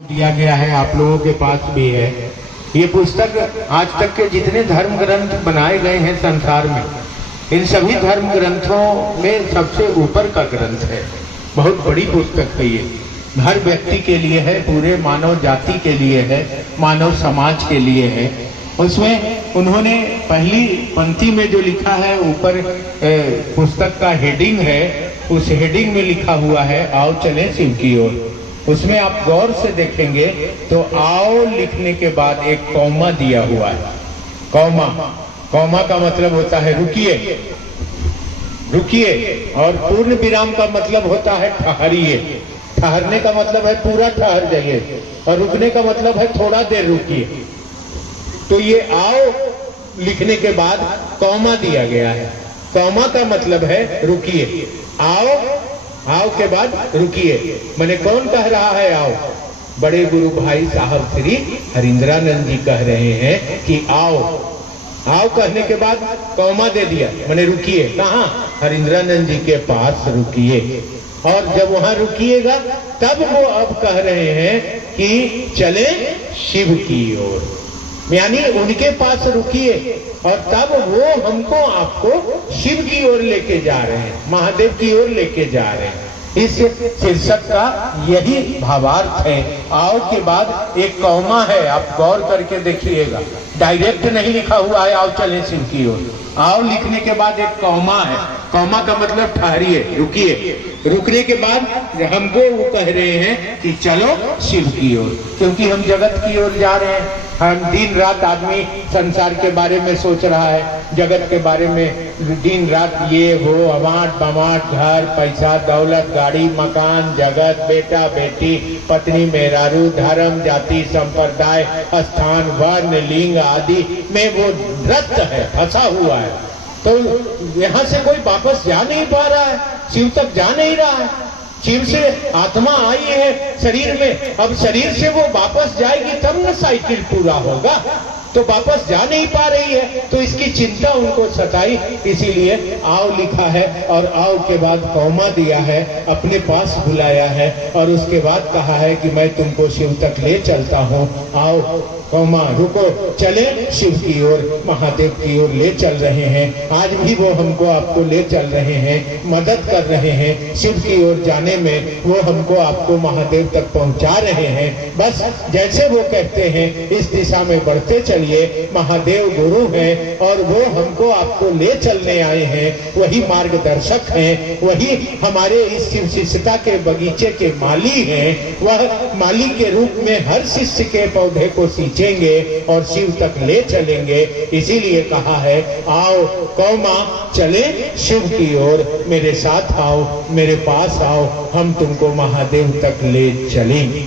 दिया गया है, आप लोगों के पास भी है। ये पुस्तक आज तक के जितने धर्म ग्रंथ बनाए गए हैं संसार में, इन सभी धर्म ग्रंथों में सबसे ऊपर का ग्रंथ है। बहुत बड़ी पुस्तक है ये, हर व्यक्ति के लिए है, पूरे मानव जाति के लिए है, मानव समाज के लिए है। उसमें उन्होंने पहली पंक्ति में जो लिखा है, ऊपर पुस्तक का हेडिंग है, उस हेडिंग में लिखा हुआ है आओ चलें शिव की ओर। उसमें आप गौर से देखेंगे तो आओ लिखने के बाद एक कौमा दिया हुआ है। कौमा, कौमा का मतलब होता है रुकिए, रुकिए, और पूर्ण विराम का मतलब होता है ठहरिए। ठहरने का मतलब है पूरा ठहर जाइए, और रुकने का मतलब है थोड़ा देर रुकिए। तो ये आओ लिखने के बाद कौमा दिया गया है। कौमा का मतलब है रुकिए। आओ, आओ के बाद रुकिए, मैंने कौन कह रहा है आओ? बड़े गुरु भाई साहब श्री हरिंद्रानंद जी कह रहे हैं कि आओ। आओ कहने के बाद कौमा दे दिया, मैंने रुकिए। कहाँ? हरिंद्रानंद जी के पास रुकिए। और जब वहां रुकिएगा तब वो अब कह रहे हैं कि चले शिव की ओर, यानी उनके पास रुकिए, और तब वो हमको आपको शिव की ओर लेके जा रहे हैं, महादेव की ओर लेके जा रहे हैं। इस शीर्षक का यही भावार्थ है। आओ के बाद एक कौमा है, आप गौर करके देखिएगा, डायरेक्ट नहीं लिखा हुआ है आओ चलें शिव की ओर। आओ लिखने के बाद एक कौमा है। कौमा का मतलब ठहरिए, रुकिए। रुकने के बाद हमको वो कह रहे हैं कि चलो शिव की ओर, क्योंकि हम जगत की ओर जा रहे हैं। हम दिन रात आदमी संसार के बारे में सोच रहा है, जगत के बारे में दिन रात, ये वो अमाट बमाट, घर पैसा दौलत गाड़ी मकान, जगत, बेटा बेटी, पत्नी मेहरारू, धर्म जाति संप्रदाय स्थान वर्ण लिंग आदि में वो रत है, फंसा हुआ है। तो यहाँ से कोई वापस जा नहीं पा रहा है, शिव तक जा नहीं रहा है। शिव से आत्मा आई है शरीर में, अब शरीर से वो वापस जाएगी तब न साइकिल पूरा होगा, तो वापस जा नहीं पा रही है। तो इसकी चिंता उनको सताई, इसीलिए आओ लिखा है, और आओ के बाद कौमा दिया है, अपने पास बुलाया है, और उसके बाद कहा है कि मैं तुमको शिव तक ले चलता हूँ। आओ कौमा रुको, चले शिव की ओर, महादेव की ओर ले चल रहे हैं। आज भी वो हमको आपको ले चल रहे हैं, मदद कर रहे हैं शिव की ओर जाने में। वो हमको आपको महादेव तक पहुंचा रहे हैं। बस जैसे वो कहते हैं इस दिशा में बढ़ते चलिए। महादेव गुरु हैं और वो हमको आपको ले चलने आए हैं, वही मार्गदर्शक हैं, वही हमारे इस शिव शिष्यता के बगीचे के माली हैं। वह माली के रूप में हर शिष्य के पौधे को सींचेंगे और शिव तक ले चलेंगे। इसीलिए कहा है आओ कौमा चले शिव की ओर, मेरे साथ आओ, मेरे पास आओ, हम तुमको महादेव तक ले चलेंगे।